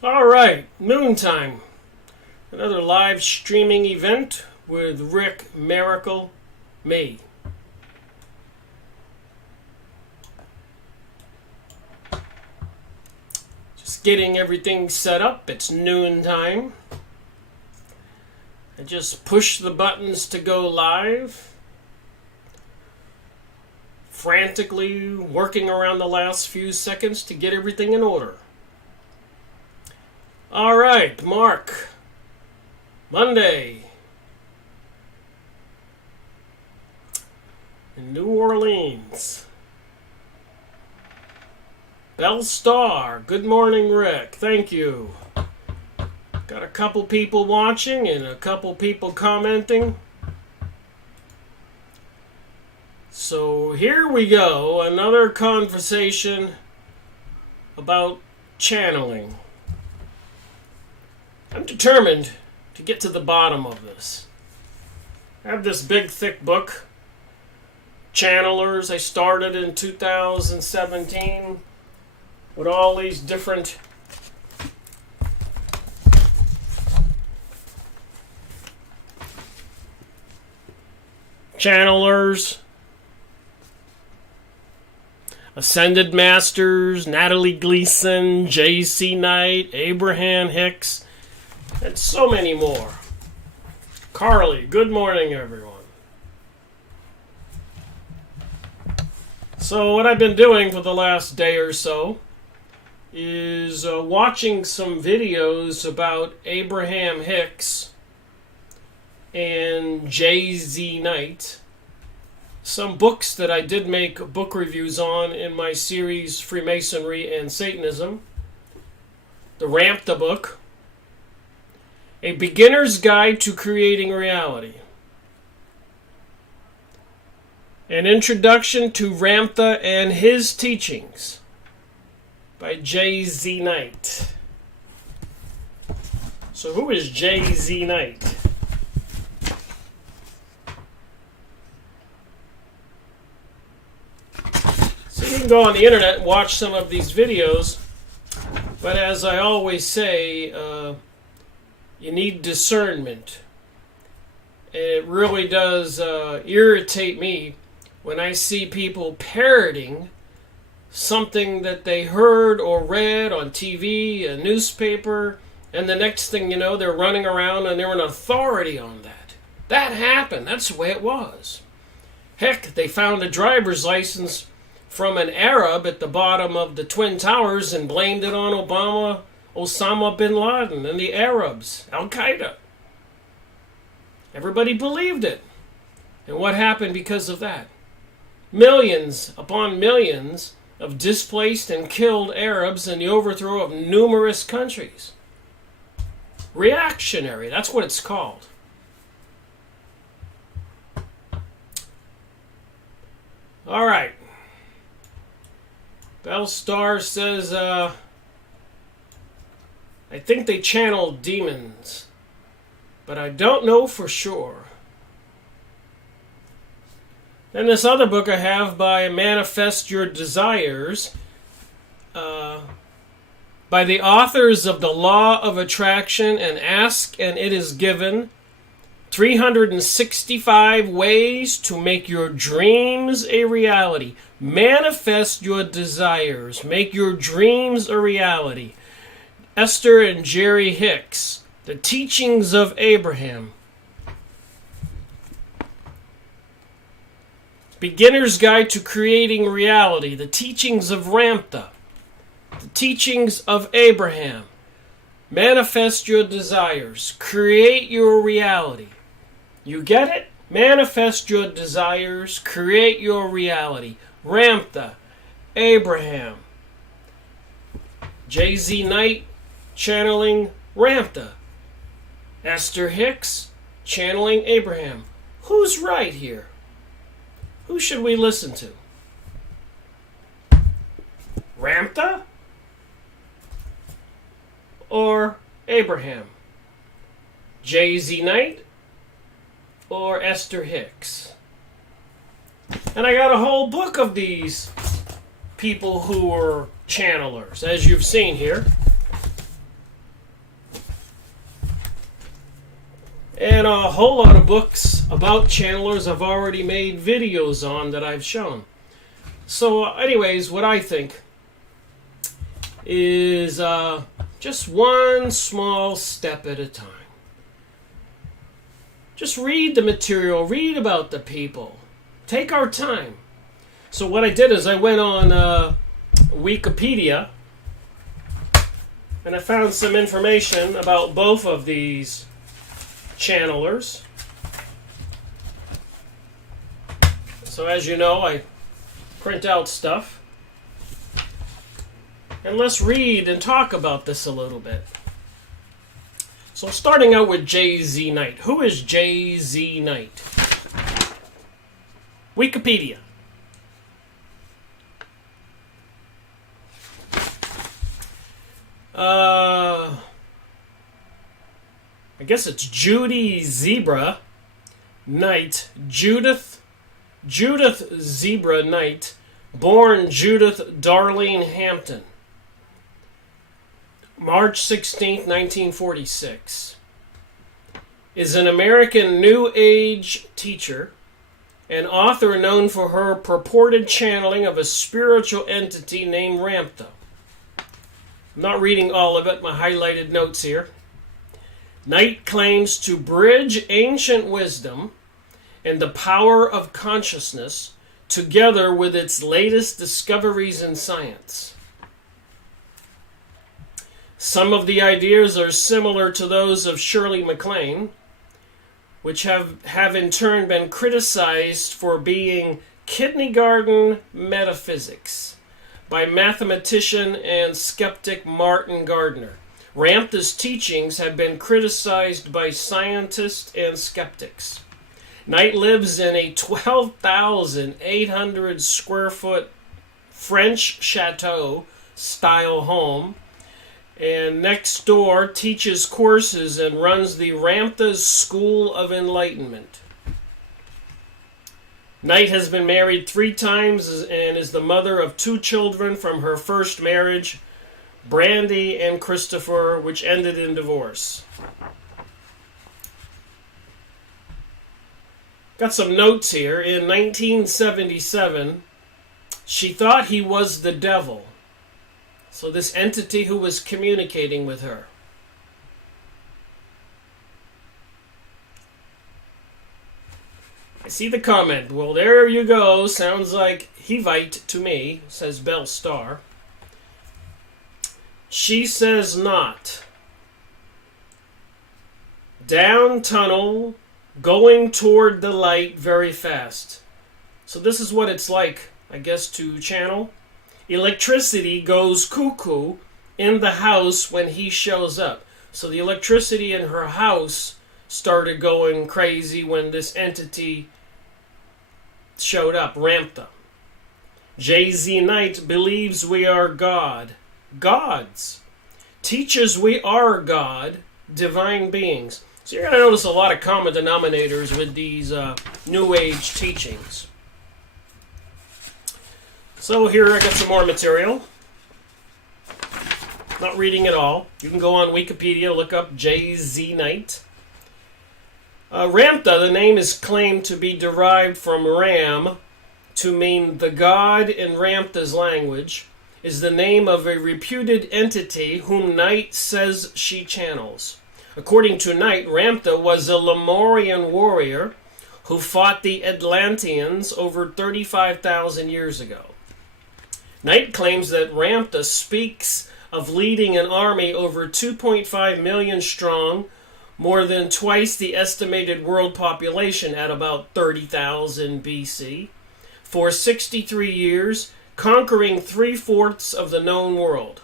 All right, noontime. Another live streaming event with Rick Miracle, me. Just getting everything set up. It's noontime. I just push the buttons to go live. Frantically working around the last few seconds to get everything in order. All right, Mark. Monday. In New Orleans. Bell Star. Good morning, Rick. Thank you. Got a couple people watching and a couple people commenting. So here we go. Another conversation about channeling. I'm determined to get to the bottom of this. I have this big, thick book, Channelers. I started in 2017 with all these different channelers, Ascended Masters, Natalie Gleason, J.C. Knight, Abraham Hicks, and so many more. Carly, good morning, everyone. So what I've been doing for the last day or so is watching some videos about Abraham Hicks and J.Z. Knight. Some books that I did make book reviews on in my series Freemasonry and Satanism. The Ramtha book. A Beginner's Guide to Creating Reality. An Introduction to Ramtha and His Teachings by J.Z. Knight. So who is J.Z. Knight? So you can go on the internet and watch some of these videos, but as I always say, you need discernment. And it really does irritate me when I see people parroting something that they heard or read on TV, a newspaper, and the next thing you know, they're running around and they're an authority on that. That happened. That's the way it was. Heck, they found a driver's license from an Arab at the bottom of the Twin Towers and blamed it on Osama bin Laden and the Arabs, Al-Qaeda. Everybody believed it. And what happened because of that? Millions upon millions of displaced and killed Arabs and the overthrow of numerous countries. Reactionary, that's what it's called. All right. Bell Star says, I think they channeled demons, but I don't know for sure. Then this other book I have by Manifest Your Desires, by the authors of The Law of Attraction and Ask and It Is Given, 365 Ways to Make Your Dreams a Reality. Manifest your desires. Make your dreams a reality. Esther and Jerry Hicks, The Teachings of Abraham. Beginner's Guide to Creating Reality. The Teachings of Ramtha. The Teachings of Abraham. Manifest your desires. Create your reality. You get it? Manifest your desires. Create your reality. Ramtha. Abraham. J.Z. Knight channeling Ramtha. Esther Hicks channeling Abraham. Who's right here? Who should we listen to? Ramtha or Abraham? J.Z. Knight or Esther Hicks? And I got a whole book of these people who were channelers, as you've seen here. and a whole lot of books about channelers I've already made videos on that I've shown. So anyways, what I think is just one small step at a time. Just read the material, read about the people. Take our time. So what I did is I went on Wikipedia and I found some information about both of these channelers. So as you know, I print out stuff. And let's read and talk about this a little bit. So starting out with J.Z. Knight. Who is J.Z. Knight? Wikipedia. I guess it's Judy Zebra Knight. Judith Zebra Knight, born Judith Darlene Hampton, March 16th, 1946, is an American New Age teacher and author known for her purported channeling of a spiritual entity named Ramtha. I'm not reading all of it, my highlighted notes here. Knight claims to bridge ancient wisdom and the power of consciousness together with its latest discoveries in science. Some of the ideas are similar to those of Shirley MacLaine, which have in turn been criticized for being kindergarten metaphysics by mathematician and skeptic Martin Gardner. Ramtha's teachings have been criticized by scientists and skeptics. Knight lives in a 12,800 square foot French chateau style home, and next door teaches courses and runs the Ramtha's School of Enlightenment. Knight has been married 3 times and is the mother of 2 children from her first marriage, Brandy and Christopher, which ended in divorce. Got some notes here. In 1977, she thought he was the devil. So this entity who was communicating with her. I see the comment. Well, there you go. Sounds like Hivite to me, says Belle Starr. She says not. Down tunnel, going toward the light very fast. So this is what it's like, I guess, to channel. Electricity goes cuckoo in the house when he shows up. So the electricity in her house started going crazy when this entity showed up, Ramtha. J.Z. Knight believes we are God. Gods. Teaches we are God, divine beings. So you're going to notice a lot of common denominators with these New Age teachings. So here I got some more material. Not reading it all. You can go on Wikipedia, look up J.Z. Knight. Ramtha, the name is claimed to be derived from Ram, to mean the god in Ramtha's language, is the name of a reputed entity whom Knight says she channels. According to Knight, Ramtha was a Lemurian warrior who fought the Atlanteans over 35,000 years ago. Knight claims that Ramtha speaks of leading an army over 2.5 million strong, more than twice the estimated world population at about 30,000 BC, for 63 years, conquering 3/4 of the known world.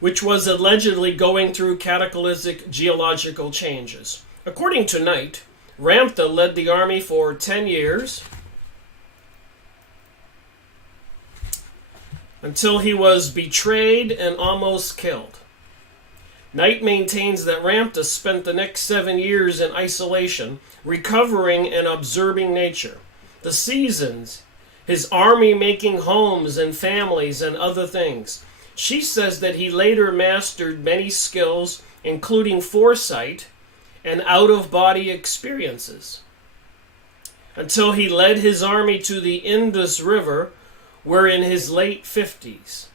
Which was allegedly going through cataclysmic geological changes. According to Knight, Ramtha led the army for 10 years until he was betrayed and almost killed. Knight maintains that Ramtha spent the next 7 years in isolation, recovering and observing nature. The seasons his army making homes and families and other things. She says that he later mastered many skills, including foresight and out-of-body experiences, until he led his army to the Indus River, while in his late 50s.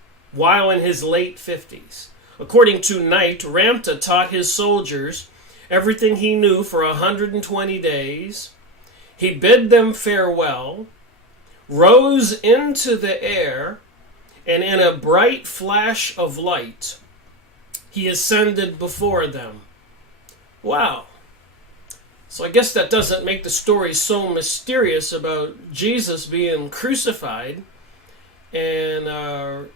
According to Knight, Ramtha taught his soldiers everything he knew for 120 days. He bid them farewell, rose into the air, and in a bright flash of light, he ascended before them. Wow. So I guess that doesn't make the story so mysterious about Jesus being crucified and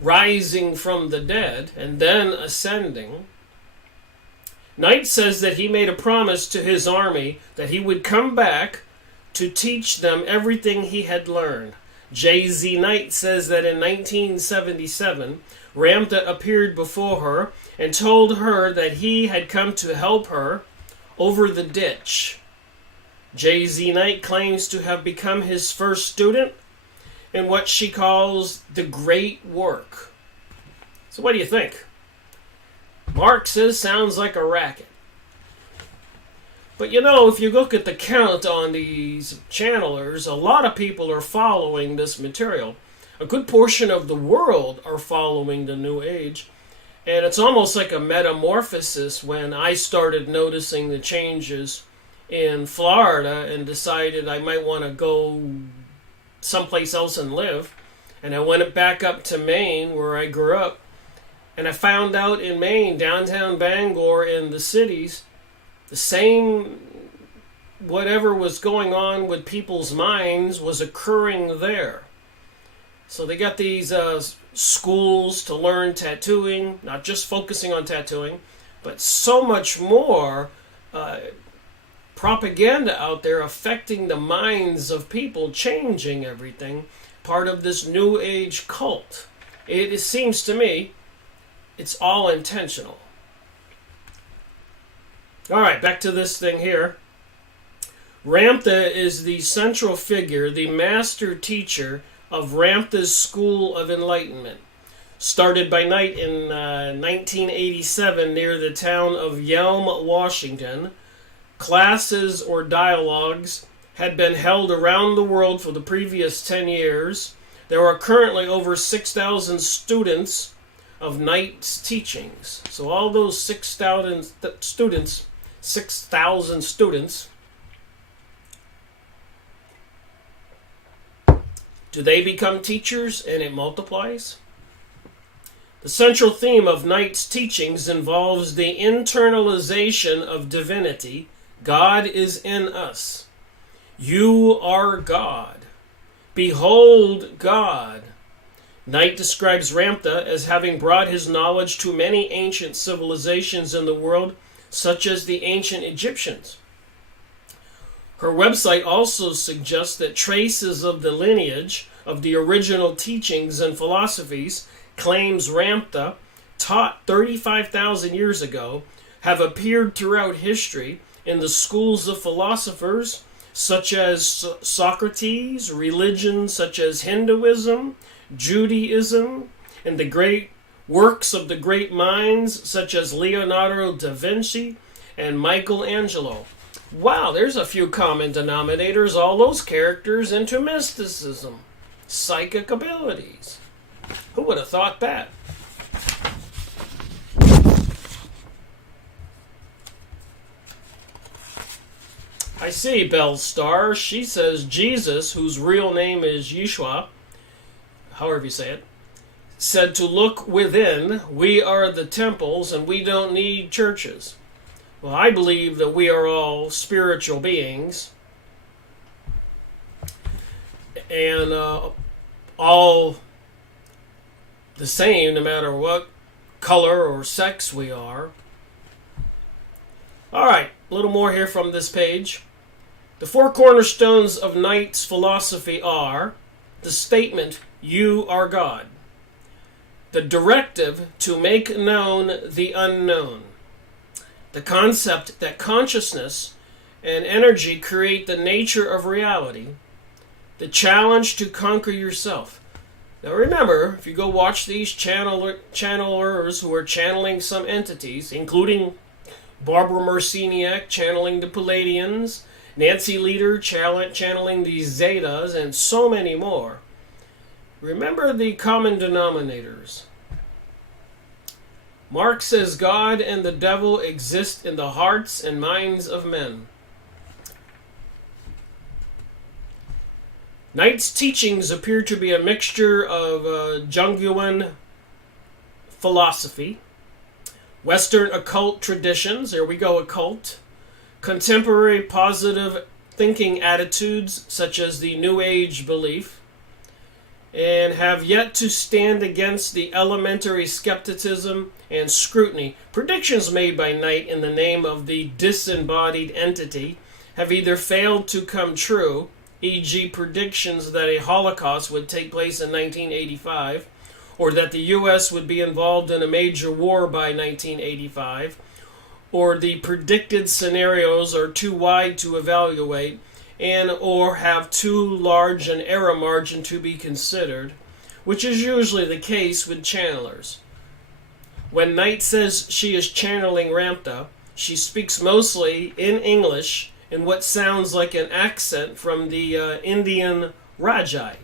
rising from the dead and then ascending. Knight says that he made a promise to his army that he would come back to teach them everything he had learned. J.Z. Knight says that in 1977, Ramtha appeared before her and told her that he had come to help her over the ditch. J.Z. Knight claims to have become his first student in what she calls the great work. So what do you think? Mark says sounds like a racket. But you know, if you look at the count on these channelers, a lot of people are following this material. A good portion of the world are following the New Age. And it's almost like a metamorphosis when I started noticing the changes in Florida and decided I might want to go someplace else and live. And I went back up to Maine, where I grew up. And I found out in Maine, downtown Bangor, in the cities, the same whatever was going on with people's minds was occurring there. So they got these schools to learn tattooing, not just focusing on tattooing, but so much more propaganda out there affecting the minds of people, changing everything, part of this New Age cult. It seems to me it's all intentional. All right, back to this thing here. Ramtha is the central figure, the master teacher of Ramtha's School of Enlightenment, started by Knight in 1987 near the town of Yelm, Washington. Classes or dialogues had been held around the world for the previous 10 years. There are currently over 6,000 students of Knight's teachings. So all those 6,000 students, do they become teachers and it multiplies? The central theme of Knight's teachings involves the internalization of divinity. God is in us. You are God. Behold God. Knight describes Ramtha as having brought his knowledge to many ancient civilizations in the world, such as the ancient Egyptians. Her website also suggests that traces of the lineage of the original teachings and philosophies claims Ramtha taught 35,000 years ago have appeared throughout history in the schools of philosophers such as Socrates, religions such as Hinduism, Judaism, and the great works of the great minds such as Leonardo da Vinci and Michelangelo. Wow, there's a few common denominators, all those characters into mysticism, psychic abilities. Who would have thought that? I see Belle Star. She says Jesus, whose real name is Yeshua, however you say it, said to look within. We are the temples and we don't need churches. Well, I believe that we are all spiritual beings and all the same no matter what color or sex we are. All right, a little more here from this page. The four cornerstones of Knight's philosophy are the statement, you are God. The directive to make known the unknown. The concept that consciousness and energy create the nature of reality. The challenge to conquer yourself. Now remember, if you go watch these channelers who are channeling some entities, including Barbara Marciniak channeling the Palladians, Nancy Leader channeling the Zetas, and so many more. Remember the common denominators. Mark says God and the devil exist in the hearts and minds of men. Knight's teachings appear to be a mixture of Jungian philosophy, Western occult traditions, there we go, occult, contemporary positive thinking attitudes such as the New Age belief, and have yet to stand against the elementary skepticism and scrutiny. Predictions made by Knight in the name of the disembodied entity have either failed to come true, e.g. predictions that a Holocaust would take place in 1985, or that the U.S. would be involved in a major war by 1985, or the predicted scenarios are too wide to evaluate and or have too large an error margin to be considered, which is usually the case with channelers. When Knight says she is channeling Ramtha, she speaks mostly in English in what sounds like an accent from the Indian Rajai,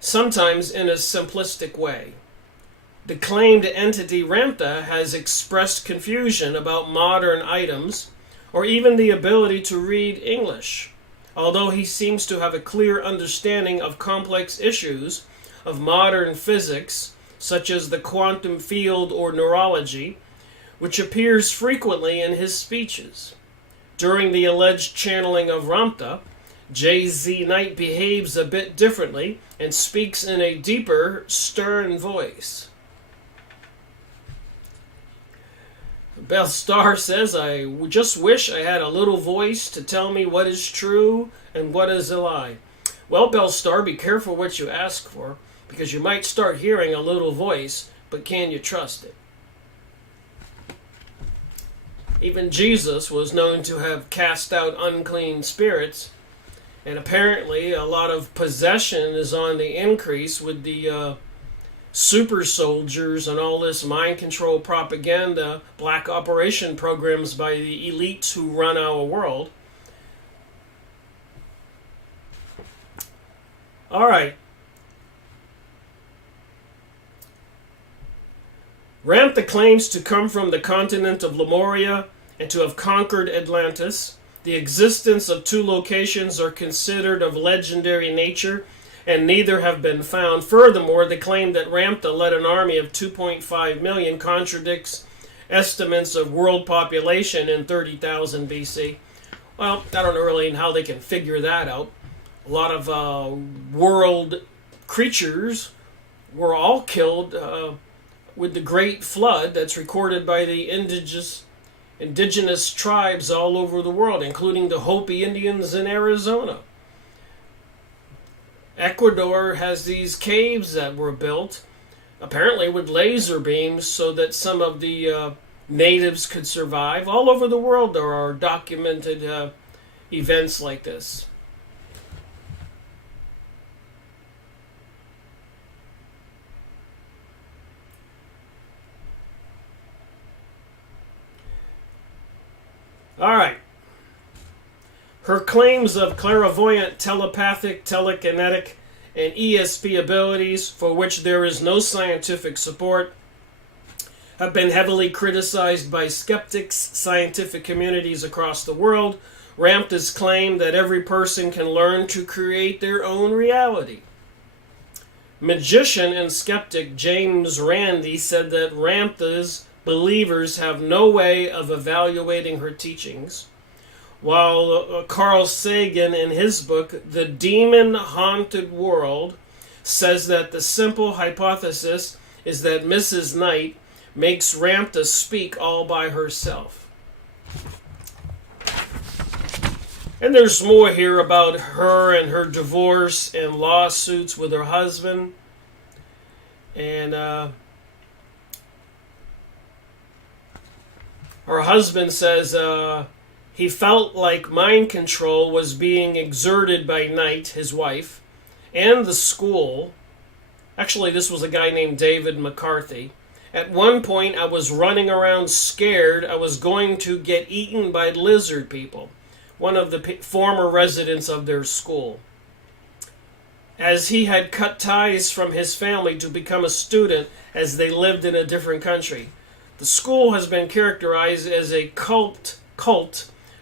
sometimes in a simplistic way. The claimed entity Ramtha has expressed confusion about modern items or even the ability to read English, although he seems to have a clear understanding of complex issues of modern physics, such as the quantum field or neurology, which appears frequently in his speeches. During the alleged channeling of Ramtha, J.Z. Knight behaves a bit differently and speaks in a deeper, stern voice. Bell Star says, I just wish I had a little voice to tell me what is true and what is a lie. Well, Bell Star, be careful what you ask for, because you might start hearing a little voice, but can you trust it? Even Jesus was known to have cast out unclean spirits, and apparently a lot of possession is on the increase with the super soldiers and all this mind control propaganda, black operation programs by the elites who run our world. All right. Ramtha claims to come from the continent of Lemuria and to have conquered Atlantis. The existence of two locations are considered of legendary nature, and neither have been found. Furthermore, the claim that Ramtha led an army of 2.5 million contradicts estimates of world population in 30,000 BC. Well, I don't know really how they can figure that out. A lot of world creatures were all killed with the Great Flood that's recorded by the indigenous tribes all over the world, including the Hopi Indians in Arizona. Ecuador has these caves that were built, apparently with laser beams, so that some of the natives could survive. All over the world there are documented events like this. All right. Her claims of clairvoyant, telepathic, telekinetic, and ESP abilities, for which there is no scientific support, have been heavily criticized by skeptics, scientific communities across the world. Ramtha's claim that every person can learn to create their own reality. Magician and skeptic James Randi said that Ramtha's believers have no way of evaluating her teachings, while Carl Sagan in his book, The Demon-Haunted World, says that the simple hypothesis is that Mrs. Knight makes Ramtha speak all by herself. And there's more here about her and her divorce and lawsuits with her husband. And her husband says He felt like mind control was being exerted by Knight, his wife, and the school. Actually, this was a guy named David McCarthy. At one point, I was running around scared I was going to get eaten by lizard people, one of the former residents of their school. As he had cut ties from his family to become a student as they lived in a different country. The school has been characterized as a cult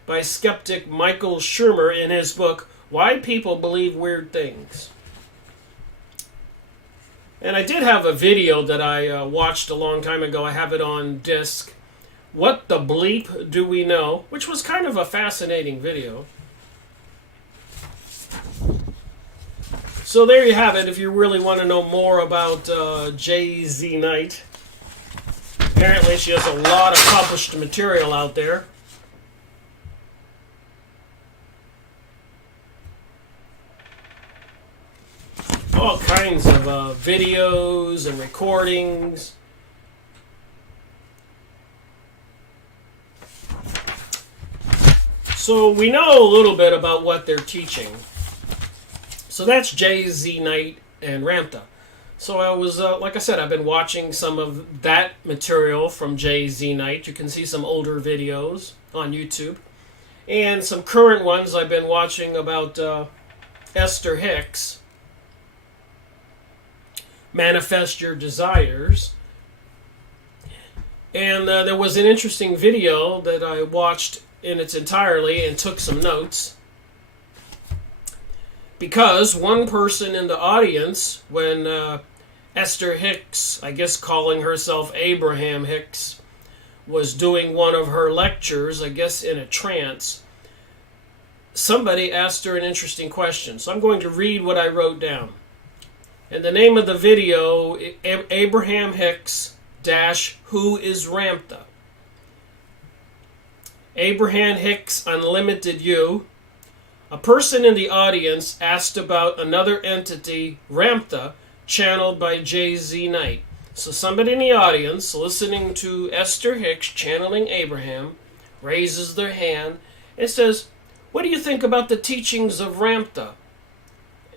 by skeptic Michael Shermer in his book, Why People Believe Weird Things. And I did have a video that I watched a long time ago. I have it on disc. What the bleep do we know? Which was kind of a fascinating video. So there you have it if you really want to know more about J.Z. Knight. Apparently she has a lot of published material out there. All kinds of videos and recordings. So we know a little bit about what they're teaching. So that's J.Z. Knight and Ramtha. So I was, like I said, I've been watching some of that material from J.Z. Knight. You can see some older videos on YouTube. And some current ones I've been watching about Esther Hicks. Manifest Your Desires. And there was an interesting video that I watched in its entirety and took some notes. Because one person in the audience, when Esther Hicks, I guess calling herself Abraham Hicks, was doing one of her lectures, I guess in a trance, somebody asked her an interesting question. So I'm going to read what I wrote down. And the name of the video, Abraham Hicks - Who is Ramtha? Abraham Hicks Unlimited You. A person in the audience asked about another entity, Ramtha, channeled by J.Z. Knight. So somebody in the audience listening to Esther Hicks channeling Abraham raises their hand and says, "What do you think about the teachings of Ramtha?"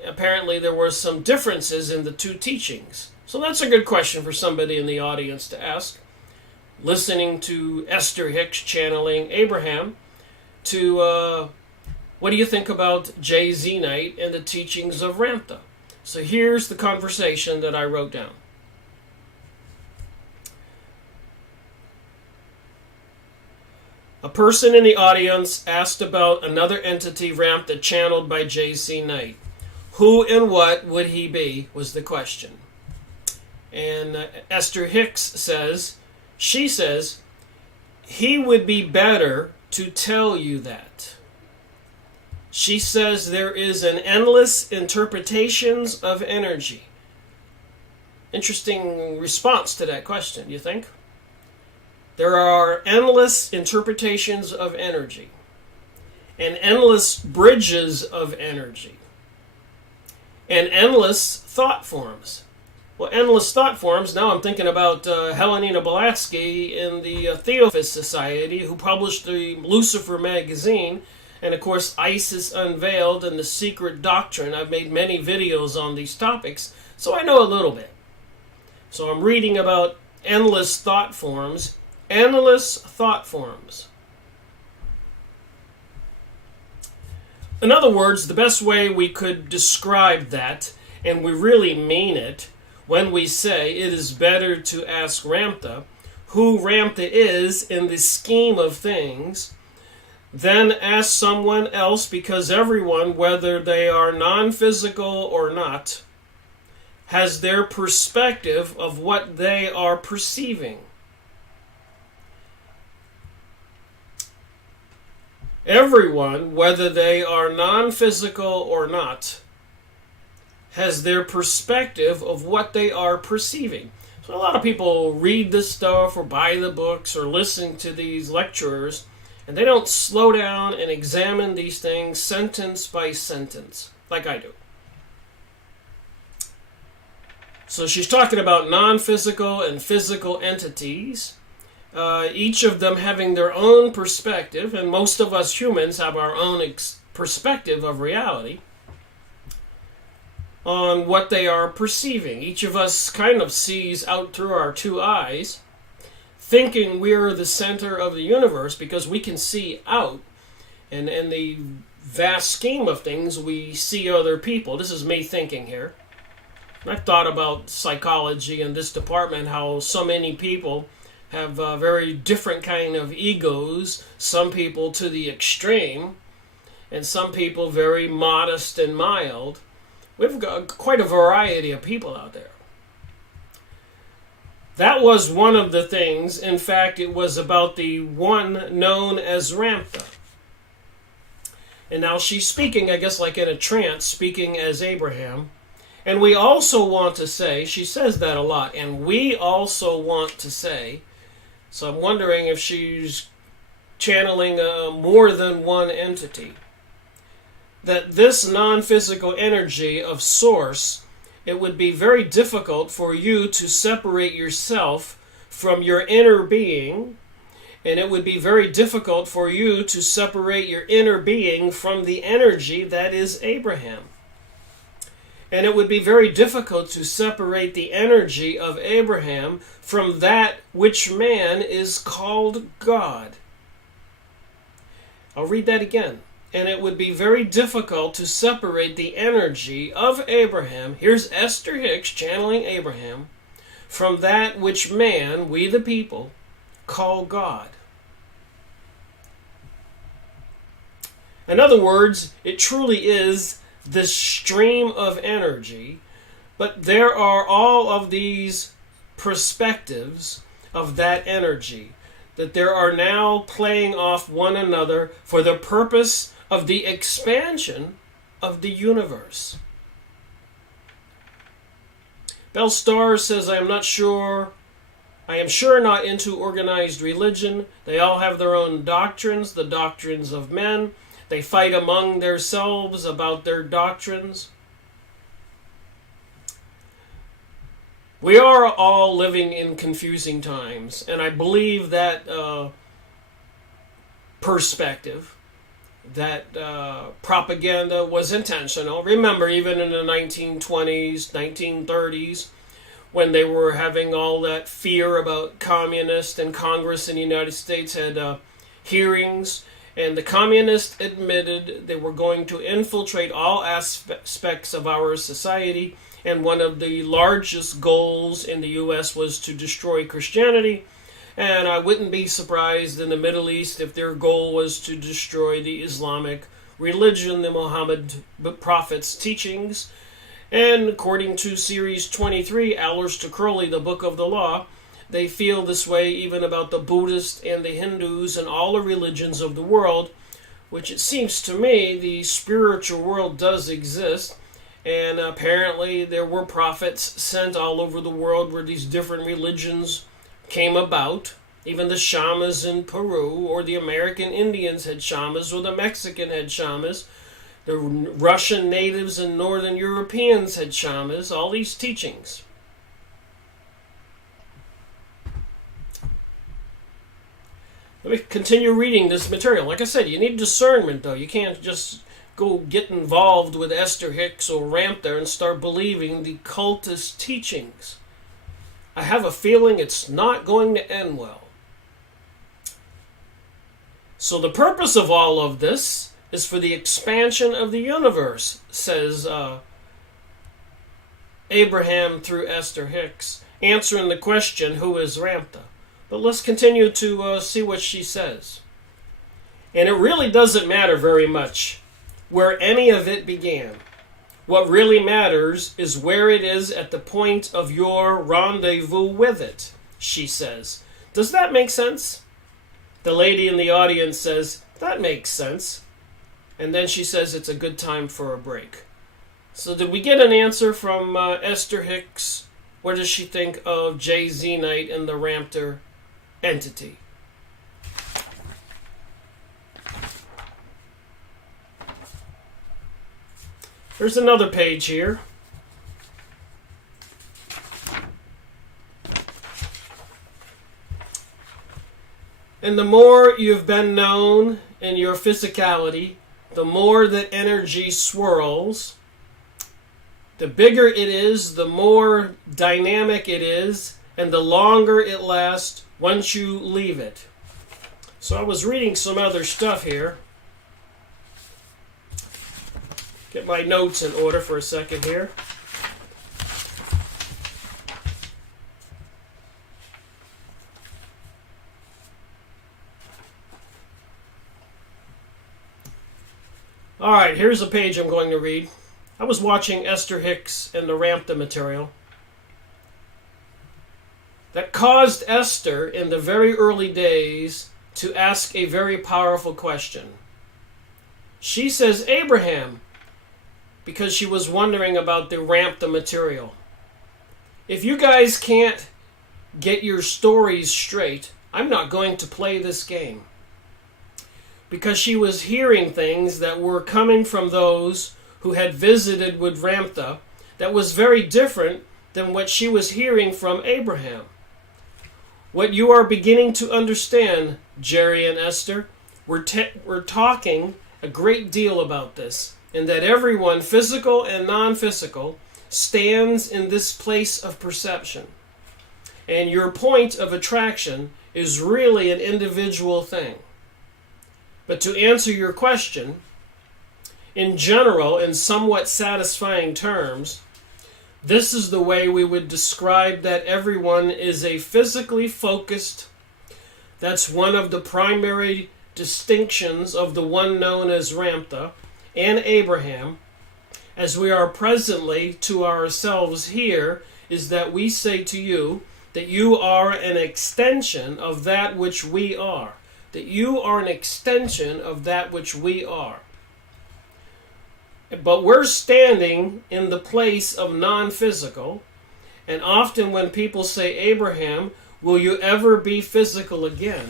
Apparently there were some differences in the two teachings. So that's a good question for somebody in the audience to ask. Listening to Esther Hicks channeling Abraham to... what do you think about J.Z. Knight and the teachings of Ramtha? So here's the conversation that I wrote down. A person in the audience asked about another entity, Ramtha, channeled by J.Z. Knight. Who and what would he be, was the question. And Esther Hicks says, he would be better to tell you that. She says there is an endless interpretations of energy. Interesting response to that question, you think? There are endless interpretations of energy and endless bridges of energy and endless thought forms. Well, endless thought forms, now I'm thinking about Helena Blavatsky in the Theosophist Society, who published the Lucifer magazine, and of course Isis Unveiled and the Secret Doctrine. I've made many videos on these topics, so I know a little bit. So I'm reading about endless thought forms. Endless thought forms. In other words, the best way we could describe that, and we really mean it, when we say it is better to ask Ramtha who Ramtha is in the scheme of things, than ask someone else, because everyone, whether they are non-physical or not, has their perspective of what they are perceiving. Everyone, whether they are non-physical or not, has their perspective of what they are perceiving. So a lot of people read this stuff or buy the books or listen to these lecturers, and they don't slow down and examine these things sentence by sentence, like I do. So she's talking about non-physical and physical entities, each of them having their own perspective, and most of us humans have our own perspective of reality on what they are perceiving. Each of us kind of sees out through our two eyes, thinking we're the center of the universe because we can see out. And in the vast scheme of things, we see other people. This is me thinking here. I've thought about psychology in this department, how so many people have very different kind of egos, some people to the extreme, and some people very modest and mild. We've got quite a variety of people out there. That was one of the things. In fact, it was about the one known as Ramtha. And now she's speaking, I guess, like in a trance, speaking as Abraham. And we also want to say, she says that a lot, and we also want to say, so I'm wondering if she's channeling more than one entity, that this non-physical energy of Source, it would be very difficult for you to separate yourself from your inner being, and it would be very difficult for you to separate your inner being from the energy that is Abraham. And it would be very difficult to separate the energy of Abraham from that which man is called God. I'll read that again. And it would be very difficult to separate the energy of Abraham, here's Esther Hicks channeling Abraham, from that which man, we the people, call God. In other words, it truly is this stream of energy, but there are all of these perspectives of that energy, that there are now playing off one another for the purpose of the expansion of the universe. Bell Starr says, I am sure not into organized religion. They all have their own doctrines, the doctrines of men. They fight among themselves about their doctrines. We are all living in confusing times, and I believe that perspective, that propaganda was intentional. Remember, even in the 1920s, 1930s, when they were having all that fear about communists, and Congress in the United States had hearings, and the communists admitted they were going to infiltrate all aspects of our society, and one of the largest goals in the U.S. was to destroy Christianity. And I wouldn't be surprised in the Middle East if their goal was to destroy the Islamic religion, the Muhammad Prophet's teachings. And according to Series 23, Aleister Crowley, the Book of the Law, they feel this way even about the Buddhists and the Hindus and all the religions of the world, which it seems to me the spiritual world does exist. And apparently there were prophets sent all over the world where these different religions came about. Even the shamans in Peru, or the American Indians had shamans, or the Mexican had shamans. The Russian natives and Northern Europeans had shamans. All these teachings. Let me continue reading this material. Like I said, you need discernment, though. You can't just go get involved with Esther Hicks or Ramtha and start believing the cultist teachings. I have a feeling it's not going to end well. So the purpose of all of this is for the expansion of the universe, says Abraham through Esther Hicks, answering the question, who is Ramtha? But let's continue to see what she says. And it really doesn't matter very much where any of it began. What really matters is where it is at the point of your rendezvous with it, she says. Does that make sense? The lady in the audience says, that makes sense. And then she says it's a good time for a break. So did we get an answer from Esther Hicks? What does she think of J.Z. Knight and the Ramtha entity? There's another page here. And the more you've been known in your physicality, the more that energy swirls. The bigger it is, the more dynamic it is, and the longer it lasts once you leave it. So I was reading some other stuff here. Get my notes in order for a second here. All right, here's a page I'm going to read. I was watching Esther Hicks and the Ramtha material. That caused Esther in the very early days to ask a very powerful question. She says Abraham, because she was wondering about the Ramtha material. If you guys can't get your stories straight, I'm not going to play this game. Because she was hearing things that were coming from those who had visited with Ramtha that was very different than what she was hearing from Abraham. What you are beginning to understand, Jerry and Esther, we're talking a great deal about this, and that everyone, physical and non-physical, stands in this place of perception. And your point of attraction is really an individual thing. But to answer your question, in general, in somewhat satisfying terms, this is the way we would describe that everyone is a physically focused. That's one of the primary distinctions of the one known as Ramtha and Abraham, as we are presently to ourselves here, is that we say to you that you are an extension of that which we are. That you are an extension of that which we are. But we're standing in the place of non-physical, and often when people say, Abraham, will you ever be physical again?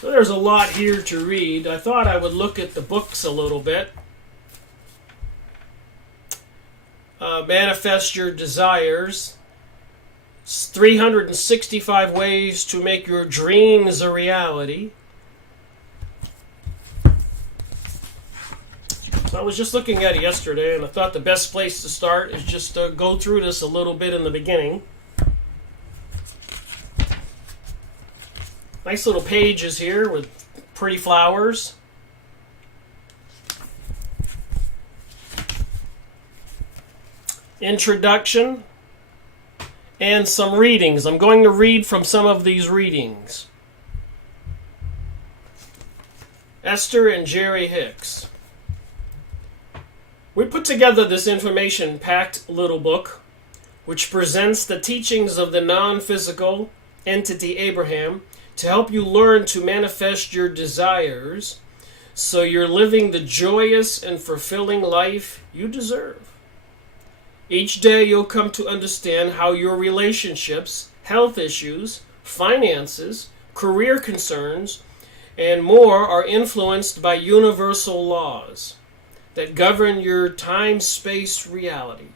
So there's a lot here to read. I thought I would look at the books a little bit. Manifest Your Desires. 365 Ways to Make Your Dreams a Reality. So I was just looking at it yesterday, and I thought the best place to start is just to go through this a little bit in the beginning. Nice little pages here with pretty flowers. Introduction and some readings. I'm going to read from some of these readings. Esther and Jerry Hicks. We put together this information-packed little book, which presents the teachings of the non-physical entity Abraham to help you learn to manifest your desires so you're living the joyous and fulfilling life you deserve. Each day you'll come to understand how your relationships, health issues, finances, career concerns, and more are influenced by universal laws that govern your time-space reality.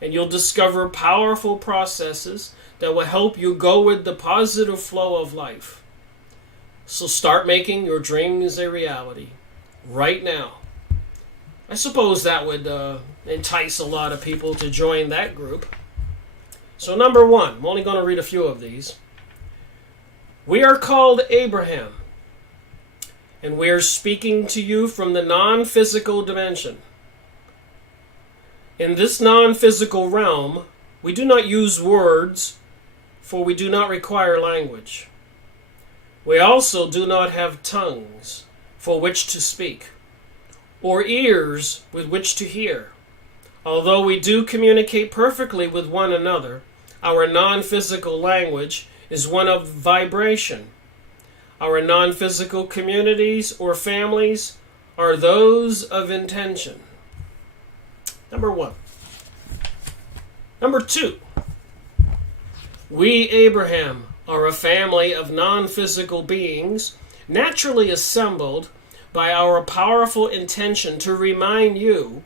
And you'll discover powerful processes that will help you go with the positive flow of life. So start making your dreams a reality right now. I suppose that would entice a lot of people to join that group. So number one, I'm only going to read a few of these. We are called Abraham, and we are speaking to you from the non-physical dimension. In this non-physical realm, we do not use words, for we do not require language. We also do not have tongues for which to speak, or ears with which to hear. Although we do communicate perfectly with one another, our non-physical language is one of vibration. Our non-physical communities or families are those of intention. Number one. Number two. We, Abraham, are a family of non-physical beings naturally assembled by our powerful intention to remind you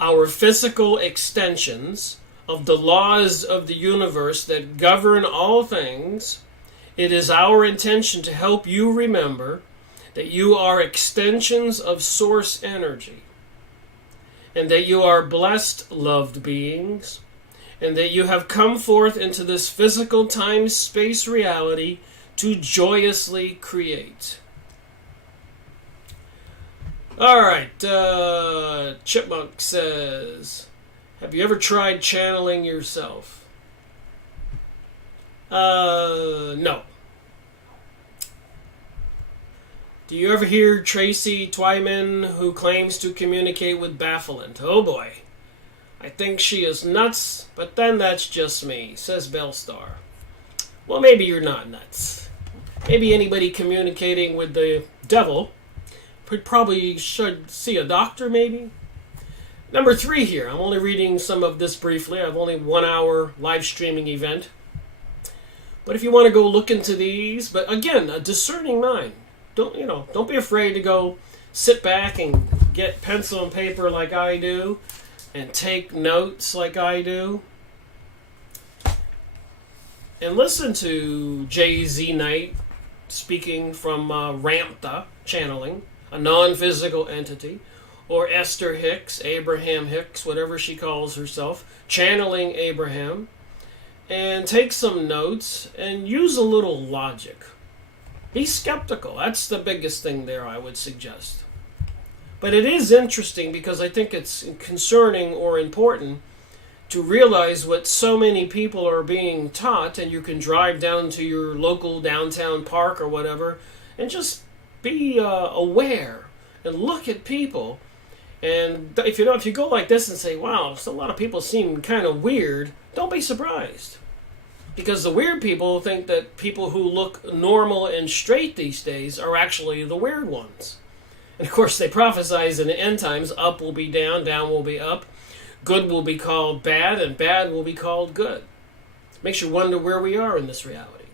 our physical extensions of the laws of the universe that govern all things, it is our intention to help you remember that you are extensions of source energy, and that you are blessed, loved beings, and that you have come forth into this physical time-space reality to joyously create. Alright, Chipmunk says, have you ever tried channeling yourself? No. Do you ever hear Tracy Twyman, who claims to communicate with Baffalant? Oh boy. I think she is nuts, but then that's just me, says Bellstar. Well, maybe you're not nuts. Maybe anybody communicating with the devil probably should see a doctor, maybe. Number 3 here. I'm only reading some of this briefly. I have only 1 hour live streaming event. But if you want to go look into these, but again, a discerning mind. Don't be afraid to go sit back and get pencil and paper like I do and take notes like I do. And listen to Jay-Z Knight speaking from Ramtha, channeling, a non-physical entity, or Esther Hicks, Abraham Hicks, whatever she calls herself, channeling Abraham, and take some notes and use a little logic. Be skeptical. That's the biggest thing there, I would suggest. But it is interesting because I think it's concerning or important to realize what so many people are being taught, and you can drive down to your local downtown park or whatever and just be aware and look at people. And if you go like this and say, wow, a lot of people seem kind of weird, don't be surprised. Because the weird people think that people who look normal and straight these days are actually the weird ones. And of course they prophesize in the end times, up will be down, down will be up, good will be called bad, and bad will be called good. Makes you wonder where we are in this reality.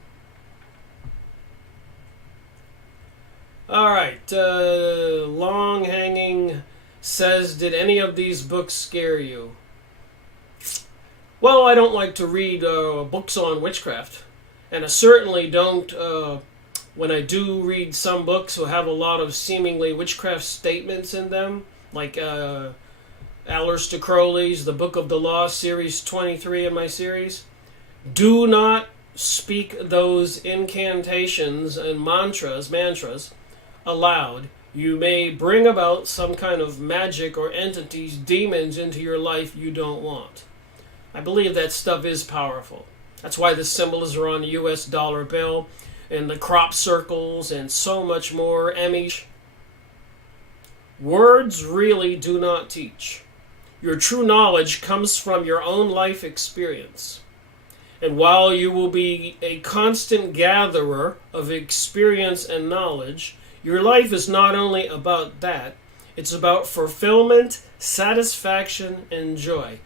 Alright, Long Hanging says, did any of these books scare you? Well, I don't like to read books on witchcraft. And I certainly don't, when I do read some books that have a lot of seemingly witchcraft statements in them, like Aleister Crowley's The Book of the Law, Series 23 in my series, do not speak those incantations and mantras aloud. You may bring about some kind of magic or entities, demons into your life you don't want. I believe that stuff is powerful. That's why the symbols are on the US dollar bill and the crop circles and so much more. Words really do not teach. Your true knowledge comes from your own life experience. And while you will be a constant gatherer of experience and knowledge, your life is not only about that, it's about fulfillment, satisfaction, and joy.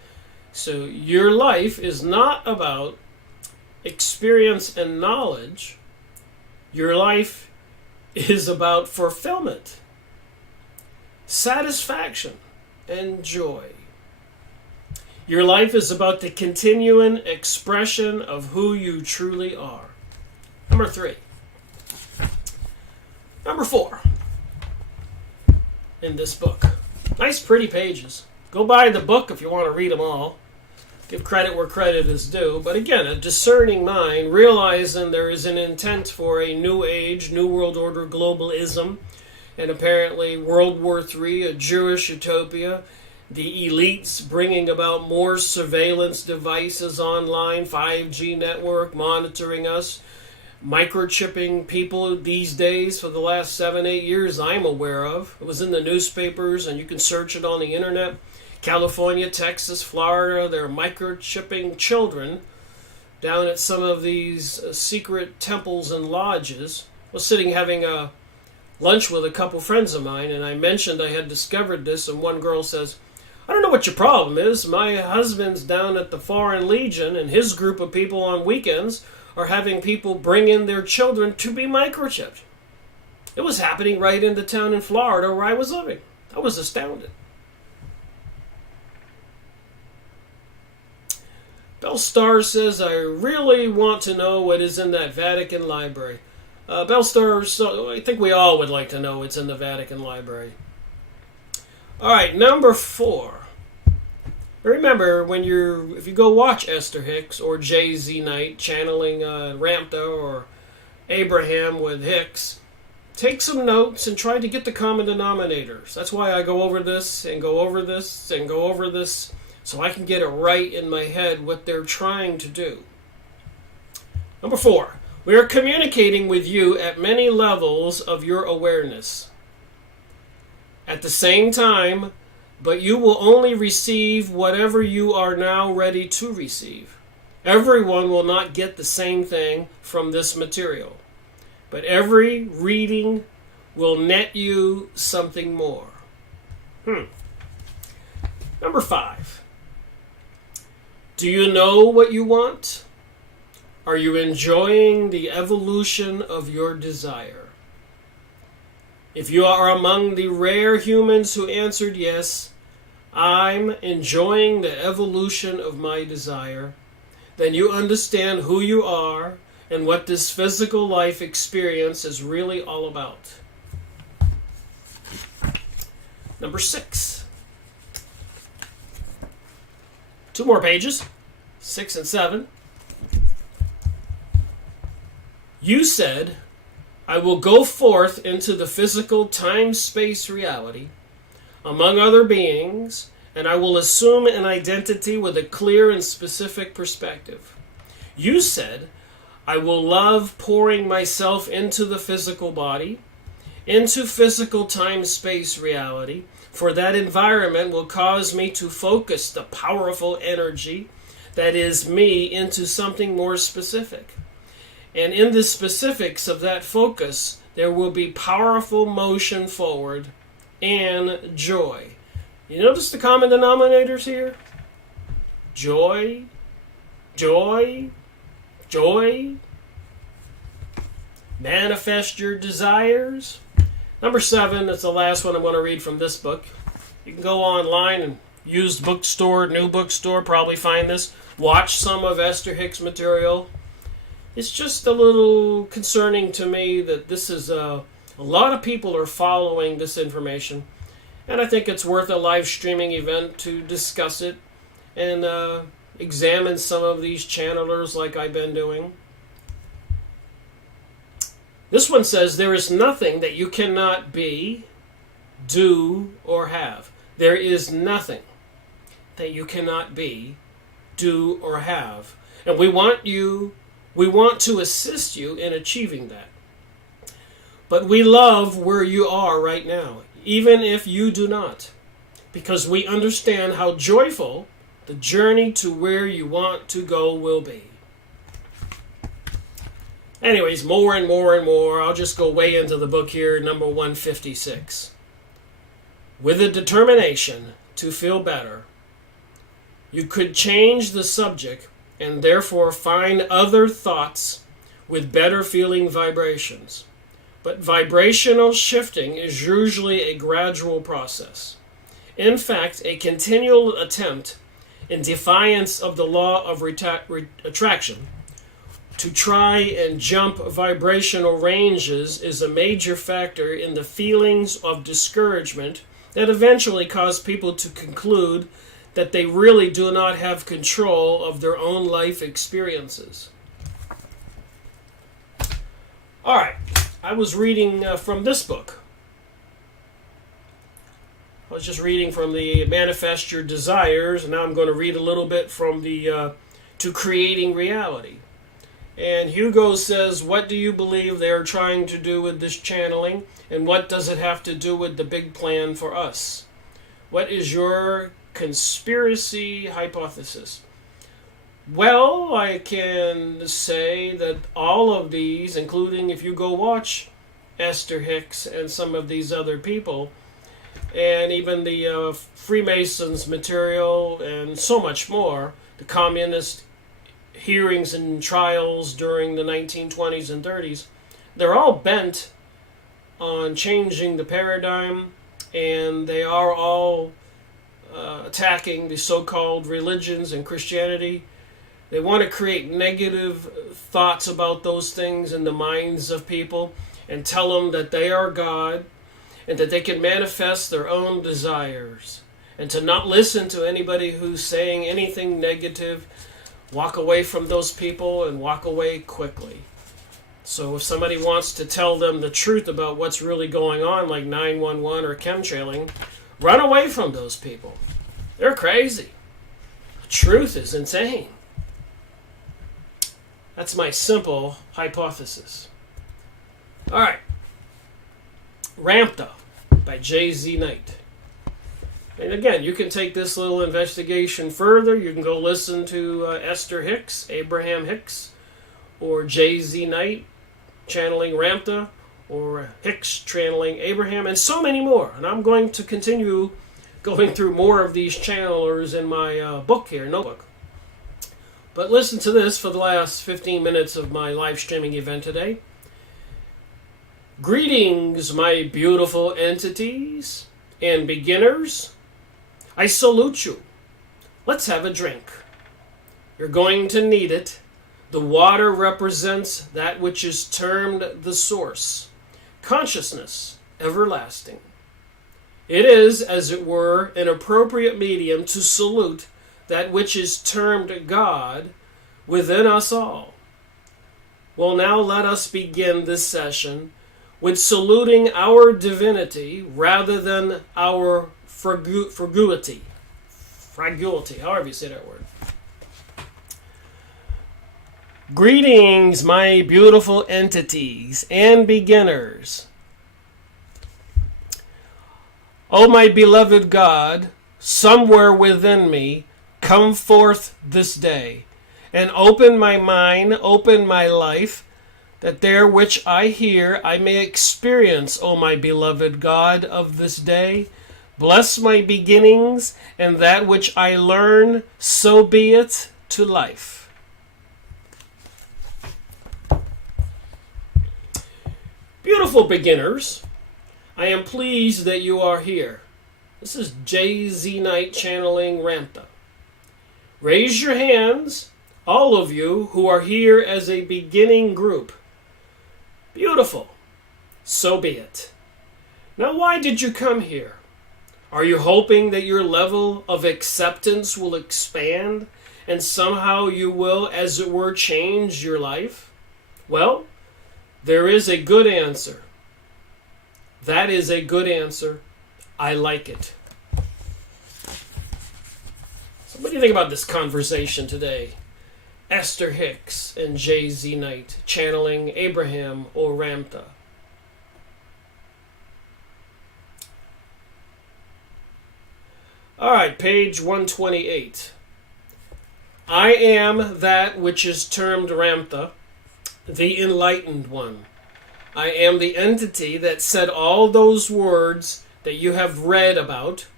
So your life is not about experience and knowledge. Your life is about fulfillment, satisfaction, and joy. Your life is about the continuing expression of who you truly are. Number 3. Number 4 in this book. Nice pretty pages. Go buy the book if you want to read them all. Give credit where credit is due. But again, a discerning mind, realizing there is an intent for a new age, new world order, globalism, and apparently World War III, a Jewish utopia, the elites bringing about more surveillance devices online, 5G network monitoring us, microchipping people these days for the last 7-8 years I'm aware of. It was in the newspapers and you can search it on the internet. California, Texas, Florida, they're microchipping children down at some of these secret temples and lodges. I was sitting having a lunch with a couple friends of mine, and I mentioned I had discovered this, and one girl says, I don't know what your problem is. My husband's down at the Foreign Legion, and his group of people on weekends are having people bring in their children to be microchipped. It was happening right in the town in Florida where I was living. I was astounded. Bellstar says, I really want to know what is in that Vatican library. Bellstar, so I think we all would like to know what's in the Vatican library. All right, number 4. Remember, if you go watch Esther Hicks or J.Z. Knight channeling Ramtha or Abraham with Hicks, take some notes and try to get the common denominators. That's why I go over this and go over this and go over this, so I can get it right in my head what they're trying to do. Number 4, we are communicating with you at many levels of your awareness. At the same time, but you will only receive whatever you are now ready to receive. Everyone will not get the same thing from this material, but every reading will net you something more. Number 5. Do you know what you want? Are you enjoying the evolution of your desire? If you are among the rare humans who answered yes, I'm enjoying the evolution of my desire, then you understand who you are and what this physical life experience is really all about. Number 6. 2 more pages, 6 and 7. You said, I will go forth into the physical time-space reality among other beings, and I will assume an identity with a clear and specific perspective. You said, I will love pouring myself into the physical body, into physical time-space reality, for that environment will cause me to focus the powerful energy that is me into something more specific. And in the specifics of that focus, there will be powerful motion forward and joy. You notice the common denominators here? Joy, joy, joy. Manifest your desires. Number 7, that's the last one I'm going to read from this book. You can go online and used bookstore, new bookstore, probably find this. Watch some of Esther Hicks' material. It's just a little concerning to me that this is a lot of people are following this information, and I think it's worth a live streaming event to discuss it and examine some of these channelers like I've been doing. This one says, there is nothing that you cannot be, do, or have. There is nothing that you cannot be, do, or have. And we want to assist you in achieving that. But we love where you are right now, even if you do not, because we understand how joyful the journey to where you want to go will be. Anyways, more and more and more. I'll just go way into the book here, number 156. With a determination to feel better, you could change the subject and therefore find other thoughts with better feeling vibrations. But vibrational shifting is usually a gradual process. In fact, a continual attempt, in defiance of the law of attraction, to try and jump vibrational ranges is a major factor in the feelings of discouragement that eventually cause people to conclude that they really do not have control of their own life experiences. All right, I was reading from this book. I was just reading from the Manifest Your Desires, and now I'm going to read a little bit from the To Creating Reality. And Hugo says, what do you believe they're trying to do with this channeling, and what does it have to do with the big plan for us? What is your conspiracy hypothesis? Well, I can say that all of these, including if you go watch Esther Hicks and some of these other people, and even the Freemasons material and so much more, the communist hearings and trials during the 1920s and 30s, they're all bent on changing the paradigm, and they are all attacking the so-called religions and Christianity They want to create negative thoughts about those things in the minds of people and tell them that they are God and that they can manifest their own desires, and to not listen to anybody who's saying anything negative. Walk away from those people and walk away quickly. So if somebody wants to tell them the truth about what's really going on, like 911 or chemtrailing, run away from those people. They're crazy. The truth is insane. That's my simple hypothesis. All right. Ramtha by J.Z. Knight. And again, you can take this little investigation further. You can go listen to Esther Hicks, Abraham Hicks, or J.Z. Knight channeling Ramtha, or Hicks channeling Abraham, and so many more. And I'm going to continue going through more of these channelers in my book here, notebook. But listen to this for the last 15 minutes of my live streaming event today. Greetings, my beautiful entities and beginners. I salute you. Let's have a drink. You're going to need it. The water represents that which is termed the source, consciousness, everlasting. It is, as it were, an appropriate medium to salute that which is termed God within us all. Well, now let us begin this session with saluting our divinity rather than our fragility, however you say that word. Greetings, my beautiful entities and beginners. O my beloved God, somewhere within me, come forth this day, and open my mind, open my life, that there which I hear I may experience, O my beloved God of this day. Bless my beginnings, and that which I learn, so be it to life. Beautiful beginners, I am pleased that you are here. This is J.Z. Knight channeling Ramtha. Raise your hands, all of you who are here as a beginning group. Beautiful. So be it. Now, why did you come here? Are you hoping that your level of acceptance will expand and somehow you will, as it were, change your life? Well, there is a good answer. That is a good answer. I like it. So what do you think about this conversation today? Esther Hicks and J.Z. Knight channeling Abraham or Ramtha. All right, page 128. I am that which is termed Ramtha, the enlightened one. I am the entity that said all those words that you have read about,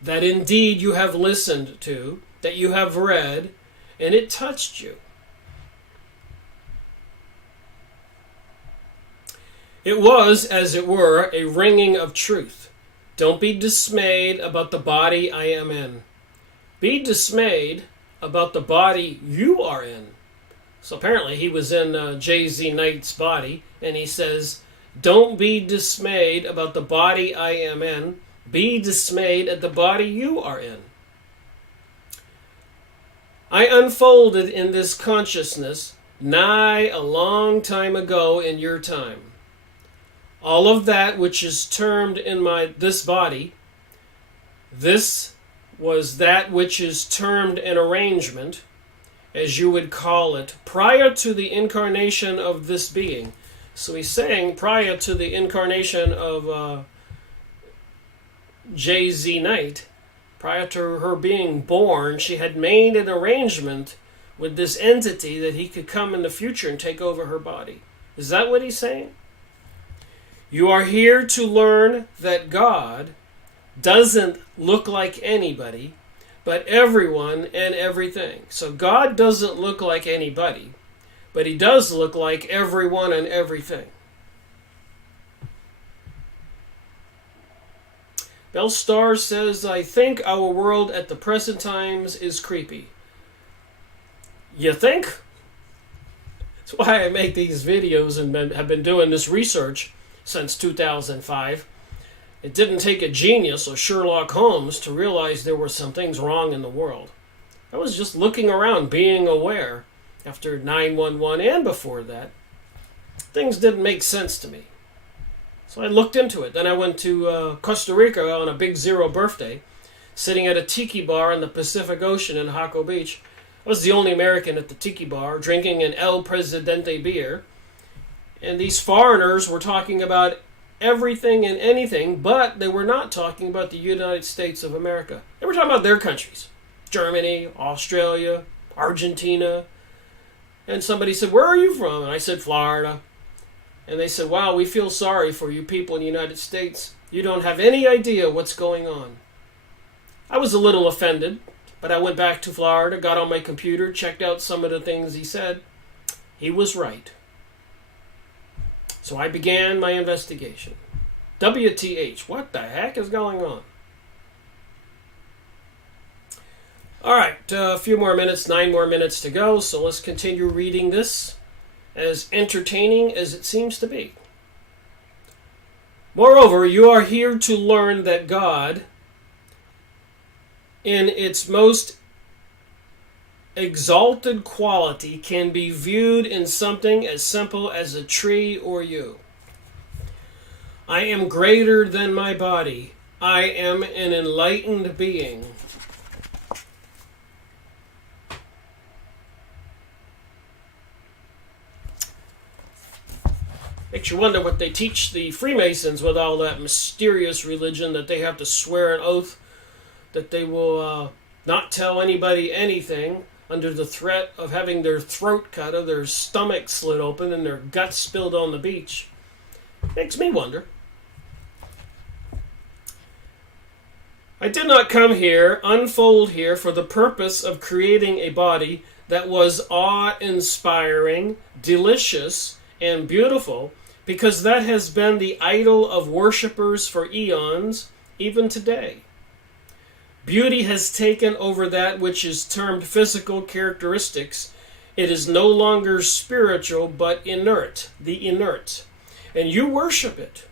that indeed you have listened to, that you have read, and it touched you. It was, as it were, a ringing of truth. Don't be dismayed about the body I am in. Be dismayed about the body you are in. So apparently he was in J.Z. Knight's body, and he says, don't be dismayed about the body I am in. Be dismayed at the body you are in. I unfolded in this consciousness nigh a long time ago in your time. All of that which is termed in this body, this was that which is termed an arrangement, as you would call it, prior to the incarnation of this being. So he's saying prior to the incarnation of J.Z. Knight, prior to her being born, she had made an arrangement with this entity that he could come in the future and take over her body. Is that what he's saying? You are here to learn that God doesn't look like anybody, but everyone and everything. So God doesn't look like anybody, but he does look like everyone and everything. Bellstar says, I think our world at the present times is creepy. You think? That's why I make these videos and have been doing this research since 2005. It didn't take a genius or Sherlock Holmes to realize there were some things wrong in the world. I was just looking around, being aware. After 9/11 and before that, things didn't make sense to me. So I looked into it. Then I went to Costa Rica on a Big Zero birthday, sitting at a tiki bar in the Pacific Ocean in Jaco Beach. I was the only American at the tiki bar, drinking an El Presidente beer. And these foreigners were talking about everything and anything, but they were not talking about the United States of America. They were talking about their countries. Germany, Australia, Argentina. And somebody said, "Where are you from?" And I said, "Florida." And they said, "Wow, we feel sorry for you people in the United States. You don't have any idea what's going on." I was a little offended, but I went back to Florida, got on my computer, checked out some of the things he said. He was right. So I began my investigation. WTH, what the heck is going on? All right, a few more minutes, 9 more minutes to go, so let's continue reading this, as entertaining as it seems to be. Moreover, you are here to learn that God, in its most exalted quality, can be viewed in something as simple as a tree or you. I am greater than my body. I am an enlightened being. Makes you wonder what they teach the Freemasons with all that mysterious religion that they have to swear an oath that they will not tell anybody anything under the threat of having their throat cut or their stomach slit open and their guts spilled on the beach. Makes me wonder. I did not come here, unfold here, for the purpose of creating a body that was awe-inspiring, delicious, and beautiful, because that has been the idol of worshippers for eons, even today. Beauty has taken over that which is termed physical characteristics. It is no longer spiritual, but inert, the inert. And you worship it.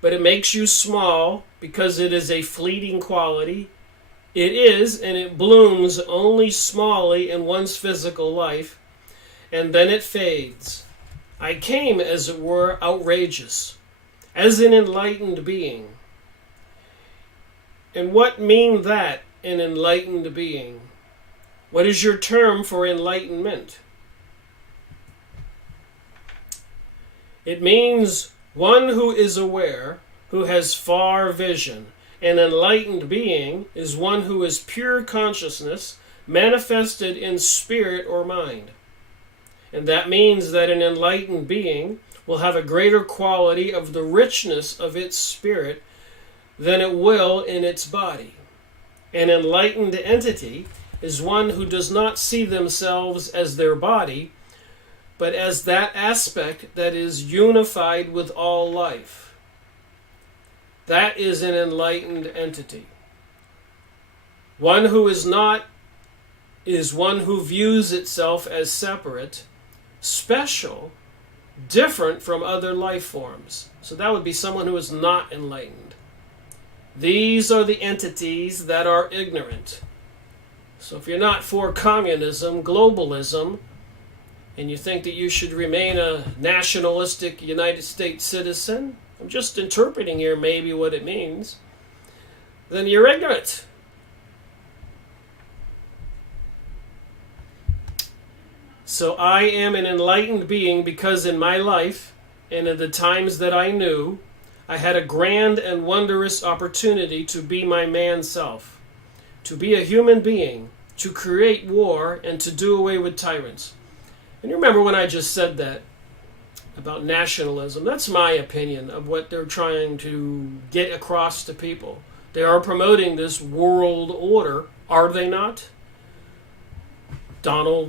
But it makes you small because it is a fleeting quality. It is, and it blooms only smallly in one's physical life, and then it fades. I came, as it were, outrageous, as an enlightened being. And what mean that, an enlightened being? What is your term for enlightenment? It means one who is aware, who has far vision. An enlightened being is one who is pure consciousness, manifested in spirit or mind. And that means that an enlightened being will have a greater quality of the richness of its spirit than it will in its body. An enlightened entity is one who does not see themselves as their body, but as that aspect that is unified with all life. That is an enlightened entity. One who is not is one who views itself as separate, special, different from other life forms. So that would be someone who is not enlightened. These are the entities that are ignorant. So if you're not for communism, globalism, and you think that you should remain a nationalistic United States citizen, I'm just interpreting here maybe what it means, then you're ignorant. So I am an enlightened being because in my life and in the times that I knew, I had a grand and wondrous opportunity to be my man self, to be a human being, to create war, and to do away with tyrants. And you remember when I just said that about nationalism? That's my opinion of what they're trying to get across to people. They are promoting this world order, are they not?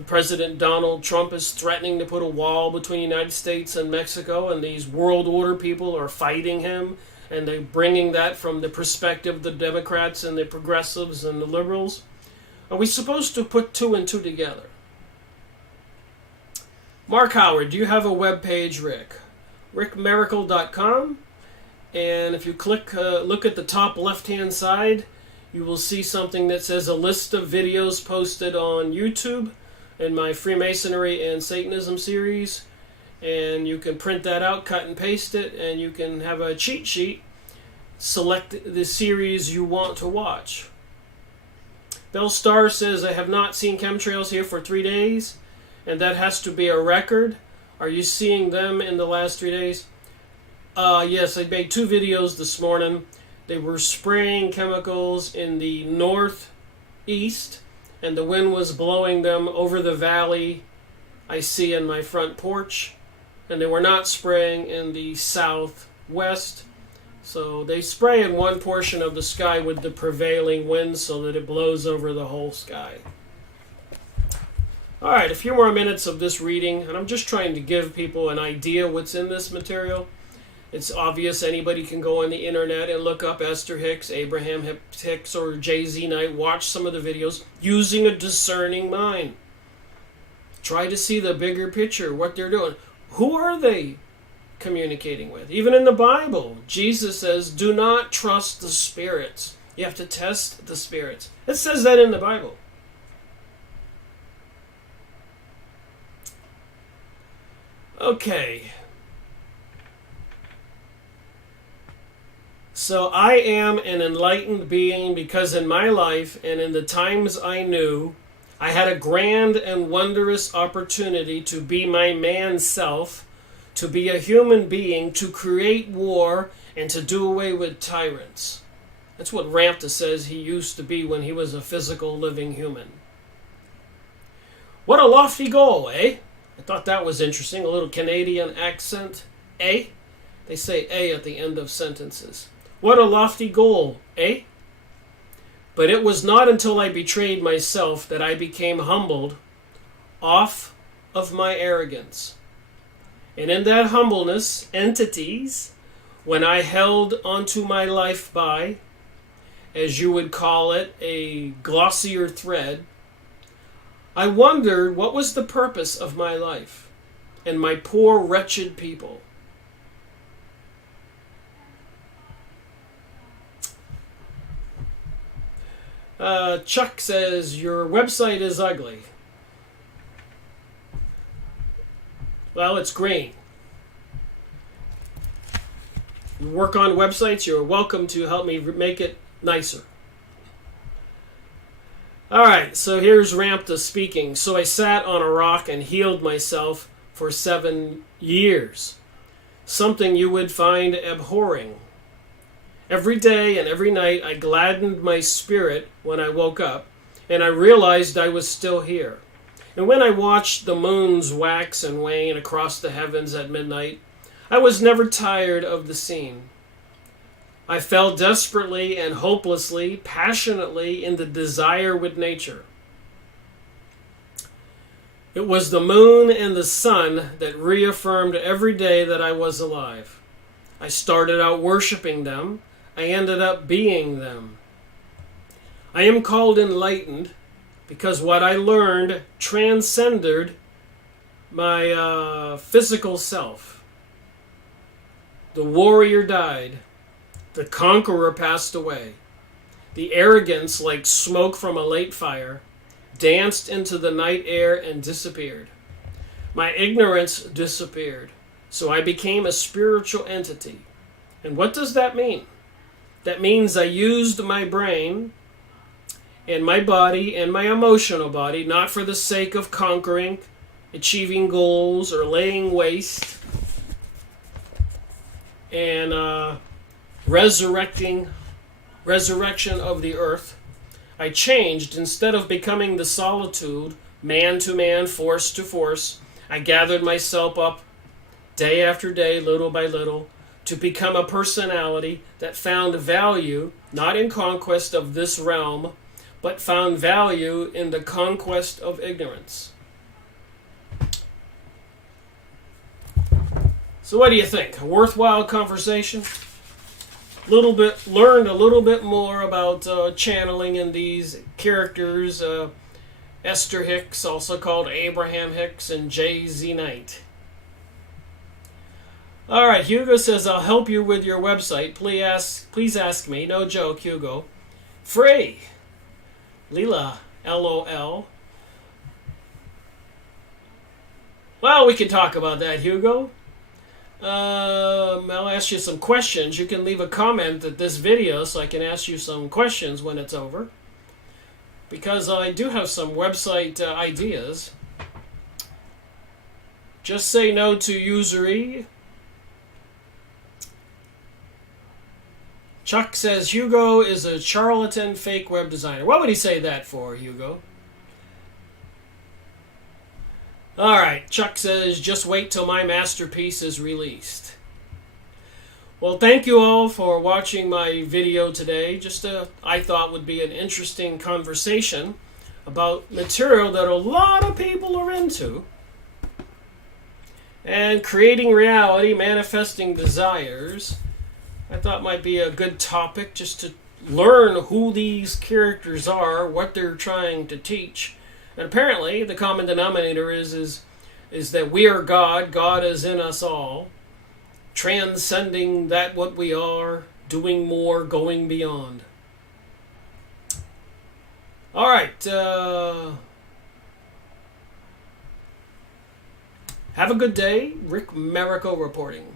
President Donald Trump is threatening to put a wall between the United States and Mexico, and these world order people are fighting him, and they're bringing that from the perspective of the Democrats and the progressives and the liberals. Are we supposed to put two and two together? Mark Howard, do you have a web page, Rick? rickmiracle.com. And if you look at the top left-hand side, you will see something that says a list of videos posted on YouTube in my Freemasonry and Satanism series. And you can print that out, cut and paste it, and you can have a cheat sheet. Select the series you want to watch. Bell Star says, I have not seen chemtrails here for 3 days, and that has to be a record. Are you seeing them in the last 3 days? Yes, I made 2 videos this morning. They were spraying chemicals in the northeast, and the wind was blowing them over the valley I see in my front porch, and they were not spraying in the southwest. So they spray in one portion of the sky with the prevailing wind so that it blows over the whole sky. All right, a few more minutes of this reading, and I'm just trying to give people an idea what's in this material. It's obvious anybody can go on the internet and look up Esther Hicks, Abraham Hicks, or J.Z. Knight, watch some of the videos using a discerning mind. Try to see the bigger picture, what they're doing. Who are they communicating with? Even in the Bible, Jesus says, do not trust the spirits. You have to test the spirits. It says that in the Bible. Okay. So I am an enlightened being because in my life and in the times I knew, I had a grand and wondrous opportunity to be my man self, to be a human being, to create war, and to do away with tyrants. That's what Ramtha says he used to be when he was a physical living human. What a lofty goal, eh? I thought that was interesting, a little Canadian accent. Eh? They say eh at the end of sentences. What a lofty goal, eh? But it was not until I betrayed myself that I became humbled off of my arrogance. And in that humbleness, entities, when I held onto my life by, as you would call it, a glossier thread, I wondered what was the purpose of my life and my poor, wretched people. Chuck says, your website is ugly. Well, it's green. You work on websites, you're welcome to help me make it nicer. Alright, so here's Ramtha speaking. So I sat on a rock and healed myself for 7 years. Something you would find abhorring. Every day and every night I gladdened my spirit when I woke up, and I realized I was still here. And when I watched the moons wax and wane across the heavens at midnight, I was never tired of the scene. I fell desperately and hopelessly, passionately in the desire with nature. It was the moon and the sun that reaffirmed every day that I was alive. I started out worshiping them. I ended up being them. I am called enlightened because what I learned transcended my physical self. The warrior died. The conqueror passed away. The arrogance, like smoke from a late fire, danced into the night air and disappeared. My ignorance disappeared. So I became a spiritual entity. And what does that mean? That means I used my brain and my body and my emotional body, not for the sake of conquering, achieving goals, or laying waste, and resurrection of the earth. I changed. Instead of becoming the solitude, man to man, force to force, I gathered myself up day after day, little by little, to become a personality that found value not in conquest of this realm, but found value in the conquest of ignorance. So what do you think? A worthwhile conversation? Learned a little bit more about channeling in these characters. Esther Hicks, also called Abraham Hicks, and Jay-Z Knight. All right, Hugo says, I'll help you with your website. Please ask me. No joke, Hugo. Free. Leela, LOL. Well, we can talk about that, Hugo. I'll ask you some questions. You can leave a comment at this video so I can ask you some questions when it's over. Because I do have some website ideas. Just say no to usury. Chuck says Hugo is a charlatan fake web designer. What would he say that for, Hugo? Alright, Chuck says just wait till my masterpiece is released. Well, thank you all for watching my video today. I thought would be an interesting conversation about material that a lot of people are into. And creating reality, manifesting desires. I thought might be a good topic just to learn who these characters are, what they're trying to teach. And apparently the common denominator is that we are God, God is in us all, transcending that what we are, doing more, going beyond. All right. Have a good day. Rick Miracle reporting.